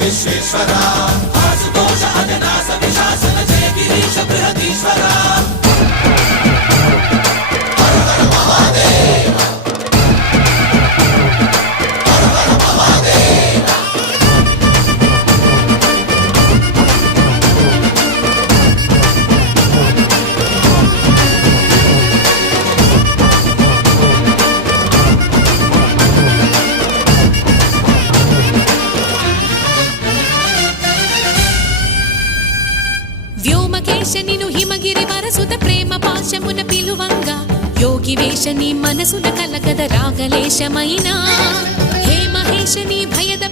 విశ్వేశ్వరా ఆశుతోష అజనాస విశాసన జయ గిరీశ బృహదీశ్వరా హర హర మహాదేవ హర హర మహాదేవ వ్యోమకేశనిను హిమగిరి వరసుత ప్రేమ పాశమున పిలువంగా యోగి వేషని మనసున కలకద రాగలేశమైనా హే మహేశని భయద